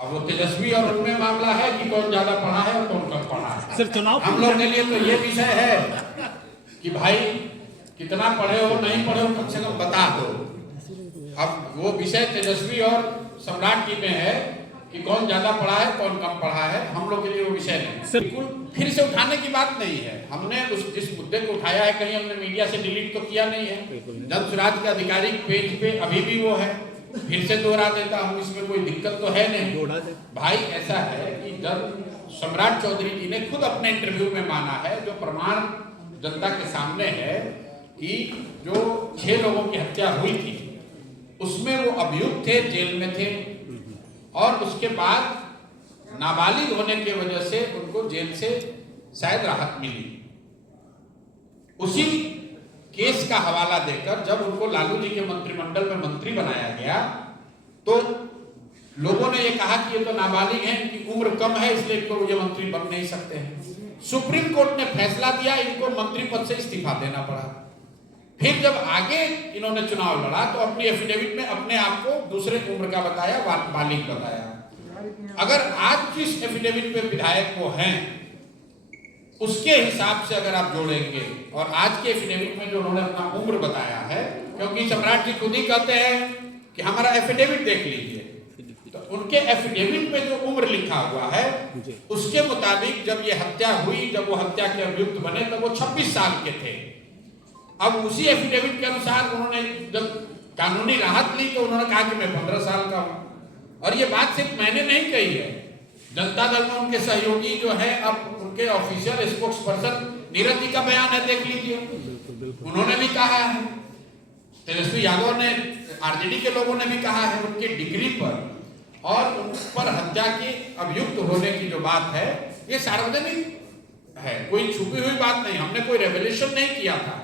अब वो तेजस्वी और उनमें मामला है कि कौन ज्यादा पढ़ा है और कौन कम पढ़ा है। सर चुनाव हम लोग के लिए तो ये विषय है कि भाई कितना पढ़े हो नहीं पढ़े हो कम से कम बता दो। अब वो विषय तेजस्वी और सम्राट जी में है कि कौन ज्यादा पढ़ा है कौन कम पढ़ा है, हम लोग के लिए वो विषय नहीं। बिल्कुल फिर से उठाने की बात नहीं है। हमने जिस मुद्दे को उठाया है कहीं हमने मीडिया से डिलीट तो किया नहीं है। जन स्वराज के आधिकारिक पेज पे अभी भी वो है, फिर से दोहरा देता हूँ, इसमें कोई दिक्कत तो है नहीं। भाई ऐसा है कि जब सम्राट चौधरी जी ने खुद अपने इंटरव्यू में माना है, जो प्रमाण जनता के सामने है कि जो 6 लोगों की हत्या हुई थी उसमें वो अभियुक्त थे, जेल में थे और उसके बाद नाबालिग होने की वजह से उनको जेल से शायद राहत मिली। उसी केस का हवाला देकर जब उनको लालू जी के मंत्रिमंडल में मंत्री बनाया गया तो लोगों ने ये कहा कि ये तो नाबालिग हैं, इनकी उम्र कम है इसलिए इनको ये मंत्री बन नहीं सकते हैं। सुप्रीम कोर्ट ने फैसला दिया, इनको मंत्री पद से इस्तीफा देना पड़ा। फिर जब आगे इन्होंने चुनाव लड़ा तो अपनी एफिडेविट में अपने आप को दूसरे उम्र का बताया, बालिग बताया। अगर आज जिस एफिडेविट पे विधायक वो हैं उसके हिसाब से अगर आप जोड़ेंगे और आज के एफिडेविट में जो उन्होंने अपना उम्र बताया है, क्योंकि सम्राट जी खुद ही कहते हैं कि हमारा एफिडेविट देख लीजिए, तो उनके एफिडेविट में जो उम्र लिखा हुआ है उसके मुताबिक जब ये हत्या हुई, जब वो हत्या के अभियुक्त बने तब वो 26 साल के थे। अब उसी एफिडेविट के अनुसार उन्होंने जब कानूनी राहत ली तो उन्होंने कहा कि मैं 15 साल का हूं। और ये बात सिर्फ मैंने नहीं कही है, जनता दल में उनके सहयोगी जो है, अब उनके official spokes person Neeraj ji का बयान है, देख लीजिए, उन्होंने भी कहा है। तेजस्वी यादव ने, आरजेडी के लोगों ने भी कहा है। उनकी डिग्री पर और उन पर हत्या के अभियुक्त होने की जो बात है ये सार्वजनिक है, कोई छुपी हुई बात नहीं, हमने कोई रेवल्यूशन नहीं किया था।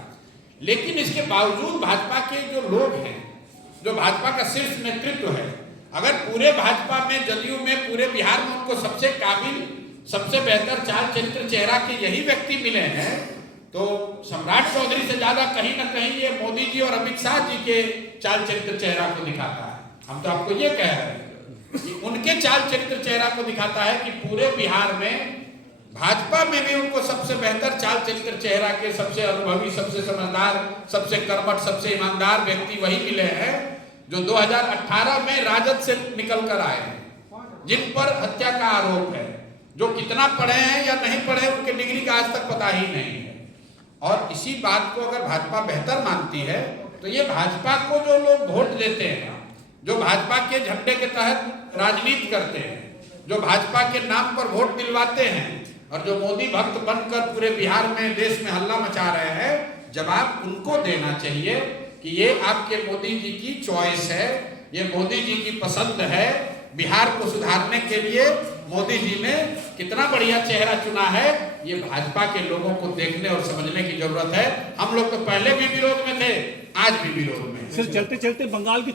लेकिन इसके बावजूद भाजपा के जो लोग हैं, जो भाजपा का शीर्ष नेतृत्व है, अगर पूरे भाजपा में, जदयू में, पूरे बिहार में उनको सबसे काबिल, सबसे बेहतर चाल चरित्र चेहरा के यही व्यक्ति मिले हैं तो सम्राट चौधरी से ज्यादा कहीं ना कहीं ये मोदी जी और अमित शाह जी के चाल चरित्र चेहरा को दिखाता है। हम तो आपको ये कह रहे हैं कि उनके चाल चरित्र चेहरा को दिखाता है कि पूरे बिहार में भाजपा में भी उनको सबसे बेहतर चाल चरित्र चेहरा के, सबसे अनुभवी, सबसे समझदार, सबसे कर्मठ, सबसे ईमानदार व्यक्ति वही मिले हैं जो 2018 में राजद से निकल कर आए हैं, जिन पर हत्या का आरोप है, जो कितना पढ़े हैं या नहीं पढ़े उनके डिग्री का आज तक पता ही नहीं है। और इसी बात को अगर भाजपा बेहतर मानती है तो ये भाजपा को जो लोग वोट देते हैं, जो भाजपा के झंडे के तहत राजनीति करते हैं, जो भाजपा के नाम पर वोट दिलवाते हैं और जो मोदी भक्त बनकर पूरे बिहार में, देश में हल्ला मचा रहे हैं, जवाब उनको देना चाहिए कि ये आपके मोदी जी की चॉइस है, ये मोदी जी की पसंद है। बिहार को सुधारने के लिए मोदी जी ने कितना बढ़िया चेहरा चुना है, ये भाजपा के लोगों को देखने और समझने की जरूरत है। हम लोग तो पहले भी विरोध में थे, आज भी विरोध में। सर चलते चलते बंगाल की